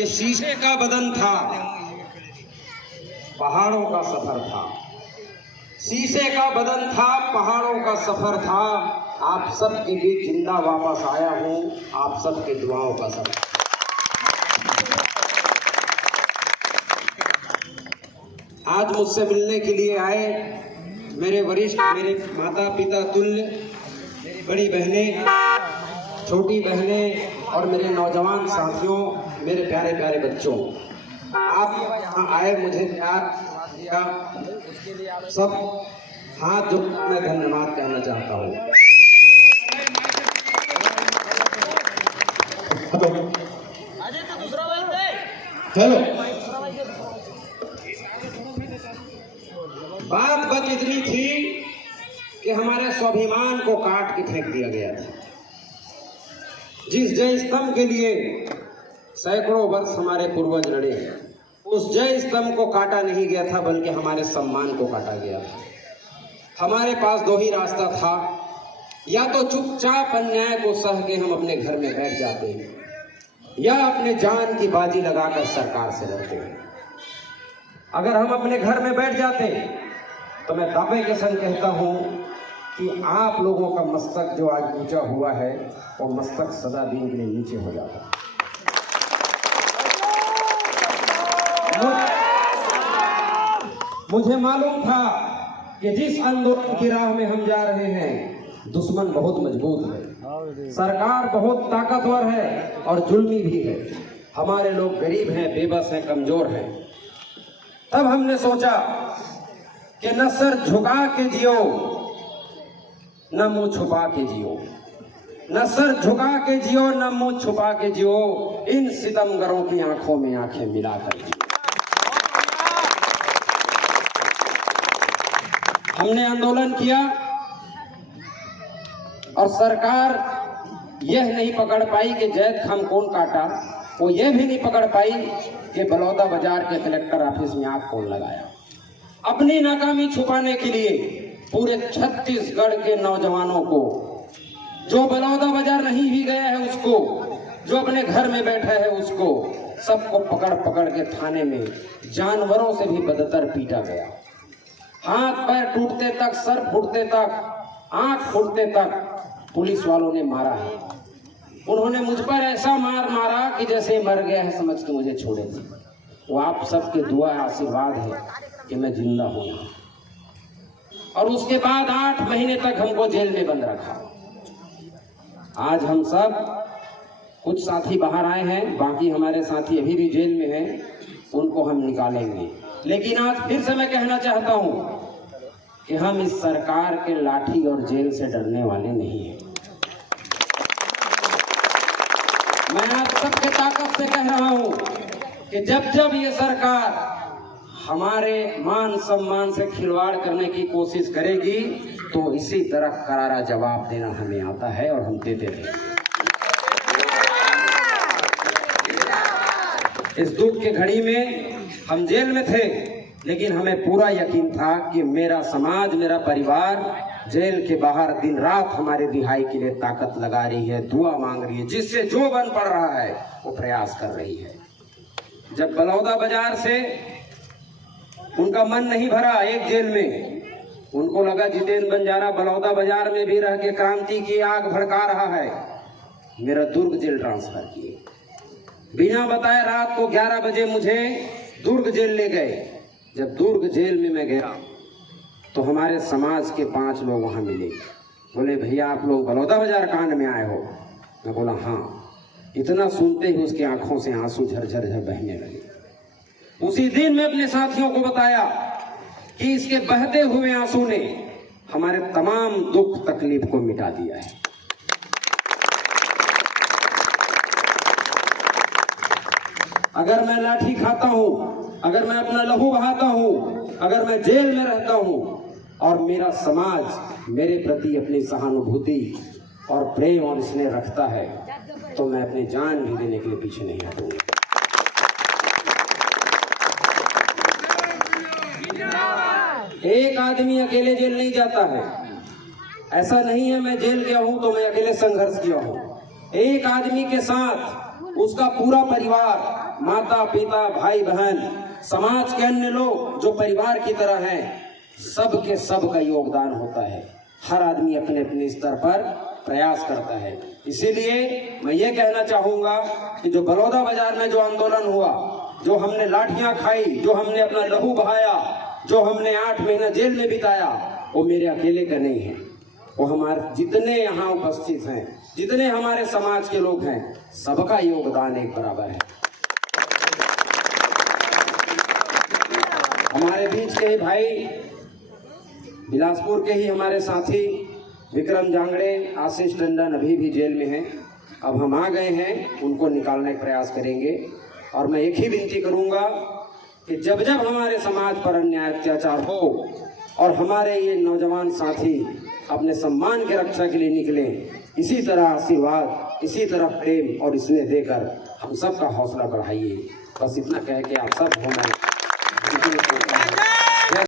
कि शीशे का बदन था, पहाड़ों का सफर था। शीशे का बदन था, पहाड़ों का सफर था। आप सबके बीच जिंदा वापस आया हूं, आप सबके दुआओं का सफर। आज मुझसे मिलने के लिए आए मेरे वरिष्ठ, मेरे माता पिता तुल्य, मेरी बड़ी बहनें, छोटी बहनें और मेरे नौजवान साथियों, मेरे प्यारे प्यारे बच्चों, आप यहाँ आए, मुझे प्यार दिया, उसके लिए आप सब हाथ जोड़ मैं धन्यवाद कहना चाहता हूँ। हेलो, बात बस इतनी थी कि हमारे स्वाभिमान को काट के फेंक दिया गया था। जिस जय स्तंभ के लिए सैकड़ों वर्ष हमारे पूर्वज लड़े, उस जय स्तंभ को काटा नहीं गया था, बल्कि हमारे सम्मान को काटा गया था। हमारे पास दो ही रास्ता था, या तो चुपचाप अन्याय को सह के हम अपने घर में बैठ जाते हैं, या अपने जान की बाजी लगाकर सरकार से लड़ते हैं। अगर हम अपने घर में बैठ जाते तो मैं दावे के संग कहता हूं कि आप लोगों का मस्तक जो आज ऊंचा हुआ है, वो मस्तक सदा दिन के लिए नीचे हो जाता। मुझे मालूम था कि जिस आंदोलन की राह में हम जा रहे हैं, दुश्मन बहुत मजबूत है, सरकार बहुत ताकतवर है और जुल्मी भी है। हमारे लोग गरीब हैं, बेबस हैं, कमजोर हैं। तब हमने सोचा कि न सर झुका के जियो, न मुंह छुपा के जियो। न सर झुका के जियो, न मुंह छुपा के जियो, इन सितमगरों की आंखों में आंखें मिलाकर जियो। हमने आंदोलन किया और सरकार यह नहीं पकड़ पाई कि जैद खान कौन काटा, वो यह भी नहीं पकड़ पाई कि बलौदा बाजार के कलेक्टर ऑफिस में आग कौन लगाया। अपनी नाकामी छुपाने के लिए पूरे छत्तीसगढ़ के नौजवानों को, जो बलौदा बाजार नहीं भी गया है उसको, जो अपने घर में बैठा है उसको, सबको पकड़ पकड़ के थाने में जानवरों से भी बदतर पीटा गया। हाथ पैर टूटते तक, सर फूटते तक, आंख फूटते तक पुलिस वालों ने मारा है। उन्होंने मुझ पर ऐसा मार मारा कि जैसे मर गया है समझ के मुझे छोड़े थे। वो आप सबके दुआ आशीर्वाद है कि मैं जिंदा हूं। और उसके बाद 8 महीने तक हमको जेल में बंद रखा। आज हम सब, कुछ साथी बाहर आए हैं, बाकी हमारे साथी अभी भी जेल में हैं, उनको हम निकालेंगे। लेकिन आज फिर से मैं कहना चाहता हूं कि हम इस सरकार के लाठी और जेल से डरने वाले नहीं हैं। मैं आज सबके ताकत से कह रहा हूं कि जब जब ये सरकार हमारे मान सम्मान से खिलवाड़ करने की कोशिश करेगी, तो इसी तरह करारा जवाब देना हमें आता है और हम देते थे। इस दुख के घड़ी में हम जेल में थे, लेकिन हमें पूरा यकीन था कि मेरा समाज, मेरा परिवार जेल के बाहर दिन रात हमारे रिहाई के लिए ताकत लगा रही है, दुआ मांग रही है, जिससे जो बन पड़ रहा है वो प्रयास कर रही है। जब बलौदा बाजार से उनका मन नहीं भरा एक जेल में, उनको लगा जितेंद्र बंजारा बलौदा बाजार में भी रह के क्रांति की आग भड़का रहा है, मेरा दुर्ग जेल ट्रांसफर किए। बिना बताए रात को 11 बजे मुझे दुर्ग जेल ले गए। जब दुर्ग जेल में मैं गया तो हमारे समाज के 5 लोग वहां मिले। बोले, भैया आप लोग बलौदा बाजार कांड में आए हो? मैं बोला हाँ। इतना सुनते ही उसकी आंखों से आंसू झरझर बहने लगे। उसी दिन मैं अपने साथियों को बताया कि इसके बहते हुए आंसू ने हमारे तमाम दुख तकलीफ को मिटा दिया है। अगर मैं लाठी खाता हूं, अगर मैं अपना लहू बहाता हूं, अगर मैं जेल में रहता हूं और मेरा समाज मेरे प्रति अपनी सहानुभूति और प्रेम और स्नेह रखता है, तो मैं अपनी जान भी देने के लिए पीछे नहीं हटूंगा। एक आदमी अकेले जेल नहीं जाता है। ऐसा नहीं है मैं जेल गया हूं तो मैं अकेले संघर्ष किया हूं। एक आदमी के साथ उसका पूरा परिवार, माता पिता भाई बहन, समाज के अन्य लोग जो परिवार की तरह हैं, सब के सब का योगदान होता है। हर आदमी अपने अपने स्तर पर प्रयास करता है। इसीलिए मैं ये कहना चाहूंगा कि जो बलौदा बाजार में जो आंदोलन हुआ, जो हमने लाठियां खाई, जो हमने अपना लहू बहाया, जो हमने 8 महीना जेल में बिताया, वो मेरे अकेले का नहीं है। वो हमारे जितने यहाँ उपस्थित हैं, जितने हमारे समाज के लोग हैं, सबका योगदान एक बराबर है। हमारे बीच के ही भाई, बिलासपुर के ही हमारे साथी विक्रम जांगड़े, आशीष टंडन अभी भी जेल में हैं। अब हम आ गए हैं, उनको निकालने का प्रयास करेंगे। और मैं एक ही विनती करूंगा कि जब जब हमारे समाज पर अन्याय अत्याचार हो और हमारे ये नौजवान साथी अपने सम्मान की रक्षा के लिए निकले, इसी तरह आशीर्वाद, इसी तरह प्रेम और स्नेह देकर हम सबका हौसला बढ़ाइए। बस इतना कह के आप सब होना